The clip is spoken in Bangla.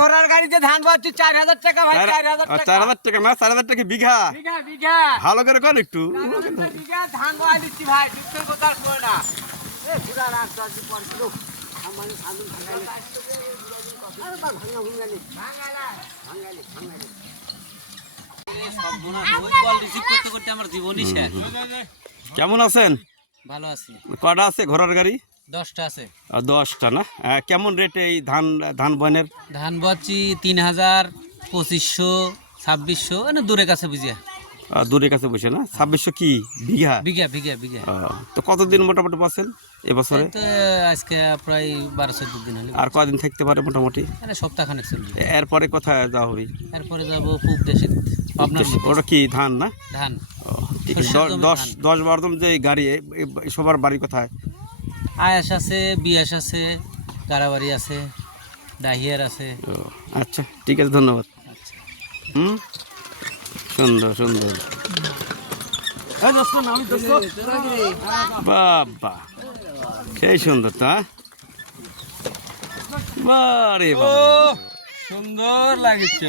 ঘোড়ার গাড়িতে ধান পাচ্ছি 4,000 টাকা ভাই। 4,000 টাকা না, 4,000 টাকা বিঘা। বিঘা ভালো করে কর একটু। বিঘা ধান বয়া দিচ্ছি ভাই, দুঃখের কথা আর কই না। কেমন আছেন? ভালো আছি। কটা আছে ঘোড়ার গাড়ি? 10টা আছে। 10টা না? কেমন রেটে এই ধান বয়নের? ধান বচ্ছি 3,000, 2,500, 2,600, মানে দূরে কাছে বুঝিয়া। দূরের কাছে বসে না? 2,600 কি বিঘা? বিঘা বিঘা বিঘা। তো কতদিন মোটামুটি পাচ্ছেন এবছরে? তো আজকে প্রায় 12-14 দিন হলো। আর কদিন থাকতে পারে মোটামুটি? মানে সপ্তাহখানেক চলবে। এরপরে কোথায় যাওয়া হবে? এরপরে যাবো পূব দেশে, পাবনার মধ্যে। ওটা কি ধান না? ধান। ঠিক আছে। 10-12 জন যে গাড়ি, সবার বাড়ি কোথায়? আয়াস আছে, বিয়াস আছে, গাড়াবাড়ি আছে, ডাহিয়ার আছে। আচ্ছা ঠিক আছে, ধন্যবাদ। হুম, সুন্দর সুন্দর। বাবা সেই সুন্দর তা। বারে বাবা সুন্দর লাগছে।